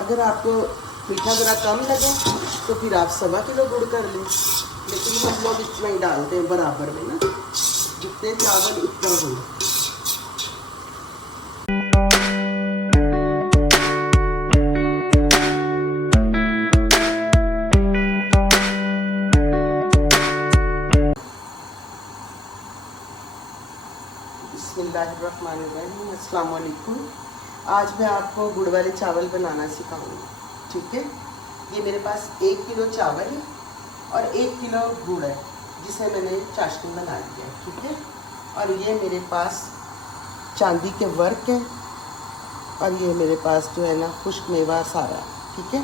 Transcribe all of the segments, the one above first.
अगर आपको मीठा ज़रा कम लगे तो फिर आप 1.25 किलो गुड़ कर लें, लेकिन हम लोग इतना ही डालते हैं बराबर में ना, जितने चावल इतना गुड़। बिस्मिल्लाहिर्रहमानिर्रहीम, अस्सलाम वालेकुम। आज मैं आपको गुड़ वाले चावल बनाना सिखाऊंगी, ठीक है। ये मेरे पास 1 किलो चावल है और 1 किलो गुड़ है, जिसे मैंने चाशनी बना लिया है, ठीक है। और ये मेरे पास चांदी के वर्क हैं और ये मेरे पास जो है ना खुश्क मेवा सारा, ठीक है।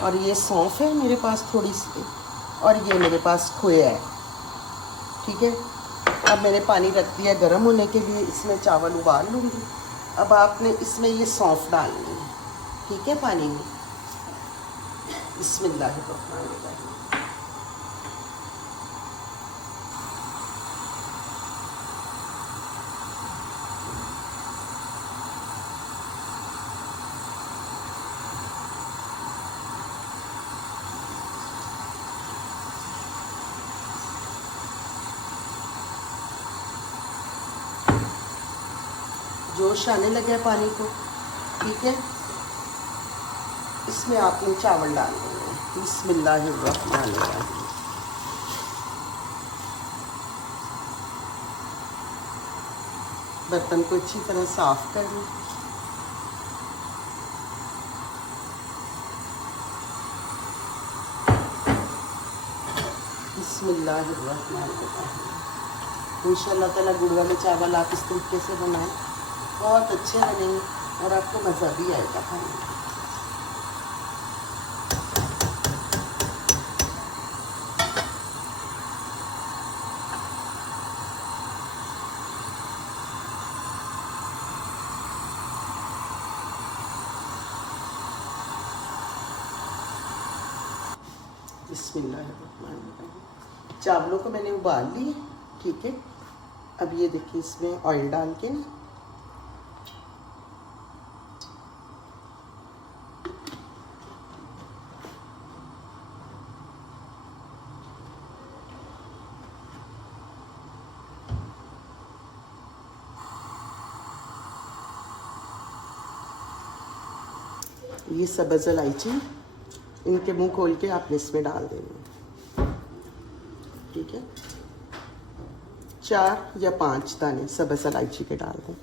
और ये सौंफ है मेरे पास थोड़ी सी, और ये मेरे पास खोया है, ठीक है। अब मैंने पानी रख दिया गर्म होने के लिए, इसमें चावल उबाल लूँगी। अब आपने इसमें ये सौंफ डालनी है, ठीक है, पानी में। बिस्मिल्लाहिर्रहमानिर्रहीम। जोश आने लगे पानी को, ठीक है। इसमें आपने चावल डालने हैं। बिस्मिल्लाहिर्रहमानिर्रहीम। बर्तन को अच्छी तरह साफ कर लें। बिस्मिल्लाहिर्रहमानिर्रहीम। इंशाअल्लाह ताला गुड़ वाले चावल आप इस तरीके से बनाएं, बहुत अच्छे बनेंगे और आपको मज़ा भी आएगा खाने में। बिस्मिल्लाहिर्रहमानिर्रहीम। चावलों को मैंने उबाल लिए, ठीक है। अब ये देखिए इसमें ऑयल डाल के ना ये सब्ज़ इलायची, इनके मुंह खोल के आपने इसमें डाल देनी, ठीक है। 4 या 5 दाने सब्ज़ इलायची के डाल दें,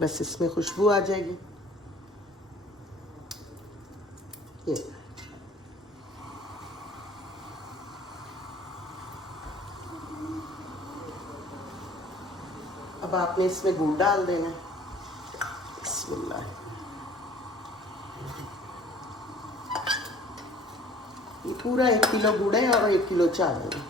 बस इसमें खुशबू आ जाएगी। ये अब आपने इसमें गुड़ डाल देना है। बिस्मिल्लाह। ये पूरा 1 किलो गुड़ है और 1 किलो चावल है।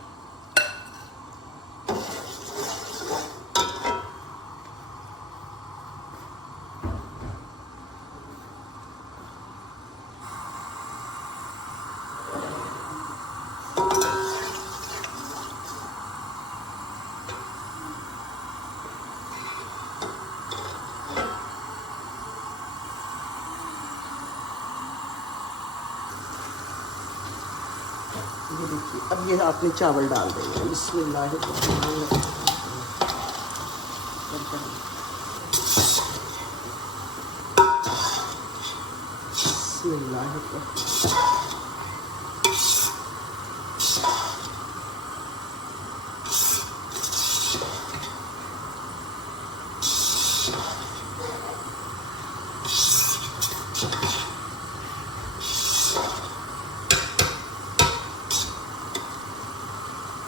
ये देखिए, अब ये आपने चावल डाल देंगे। बिस्मिल्लाहिर्रहमानिर्रहीम।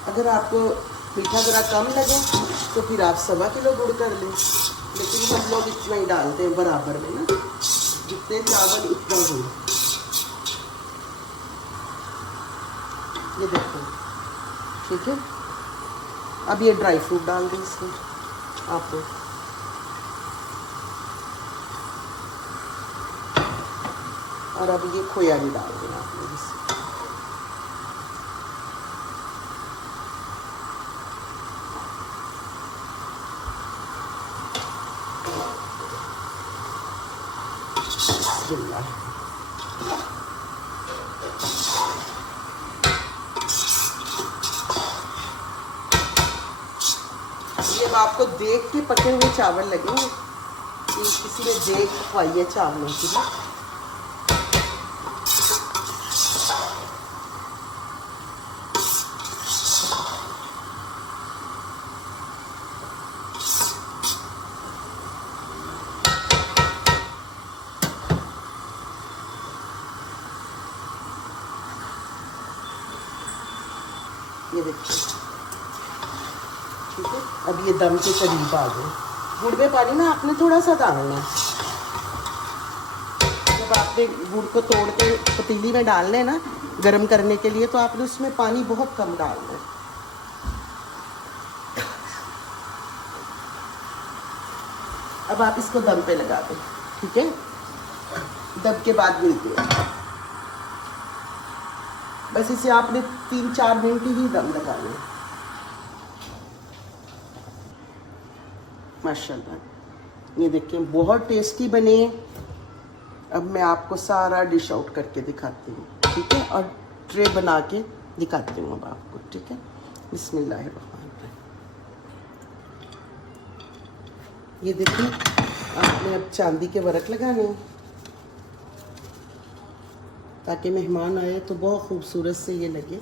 अगर आपको मीठा ज़रा कम लगे तो फिर आप 1.25 किलो गुड़ कर लें, लेकिन हम लोग इतना ही डालते हैं बराबर में ना, जितने चावल इतना गुड़। ये देखो, ठीक है। अब ये ड्राई फ्रूट डाल दें इसमें आपको, और अब ये खोया भी डाल देना आपने इससे। बिस्मिल्लाह। ये आपको देख के पके हुए चावल लगेंगे, किसी ने देख खुआई है चावलों की। ये देखिए, ठीक है। अब ये दम के करीब आ गए। गुड़ में पानी ना आपने थोड़ा सा डालना है। जब आपने गुड़ को तोड़ के पतीली में डालना है ना गर्म करने के लिए, तो आपने उसमें पानी बहुत कम डालना है। अब आप इसको दम पे लगा दें, ठीक है। दम के बाद मिलते हैं। बस इसे आपने 3-4 मिनट ही दम लगाना है। माशाल्लाह, ये देखिए बहुत टेस्टी बने। अब मैं आपको सारा डिश आउट करके दिखाती हूँ, ठीक है, और ट्रे बना के दिखाती हूँ अब आपको, ठीक है। बिस्मिल्लाहिर्रहमानिर्रहीम। ये देखिए, आपने अब चांदी के वर्क लगाने हैं ताकि मेहमान आए तो बहुत खूबसूरत से ये लगे।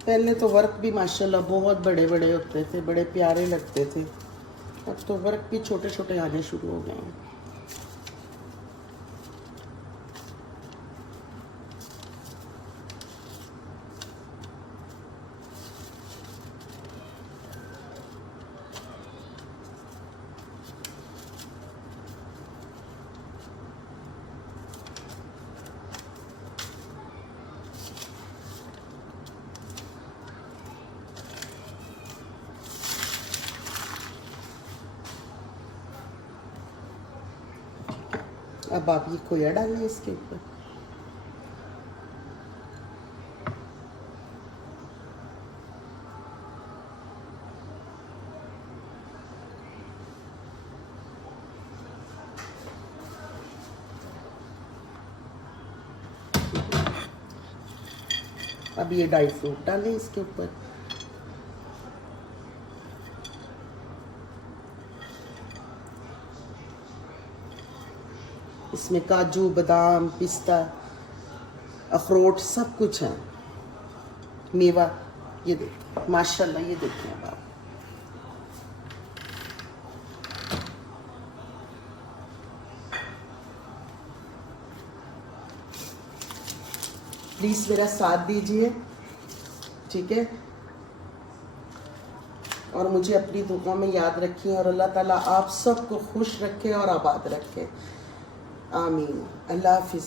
पहले तो वर्क भी माशाल्लाह बहुत बड़े बड़े होते थे, बड़े प्यारे लगते थे। अब तो वर्क भी छोटे छोटे आने शुरू हो गए हैं। अब आप ये खोया डालिए इसके ऊपर। अब ये ड्राई फ्रूट डालें इसके ऊपर। इसमें काजू, बादाम, पिस्ता, अखरोट सब कुछ है, मेवा। ये देखिए माशाल्लाह, ये देखिए अब आप। प्लीज़ मेरा साथ दीजिए, ठीक है, और मुझे अपनी दुआ में याद रखिए, और अल्लाह ताला आप सबको खुश रखे और आबाद रखे। आमीन। अल्लाह हाफिज़।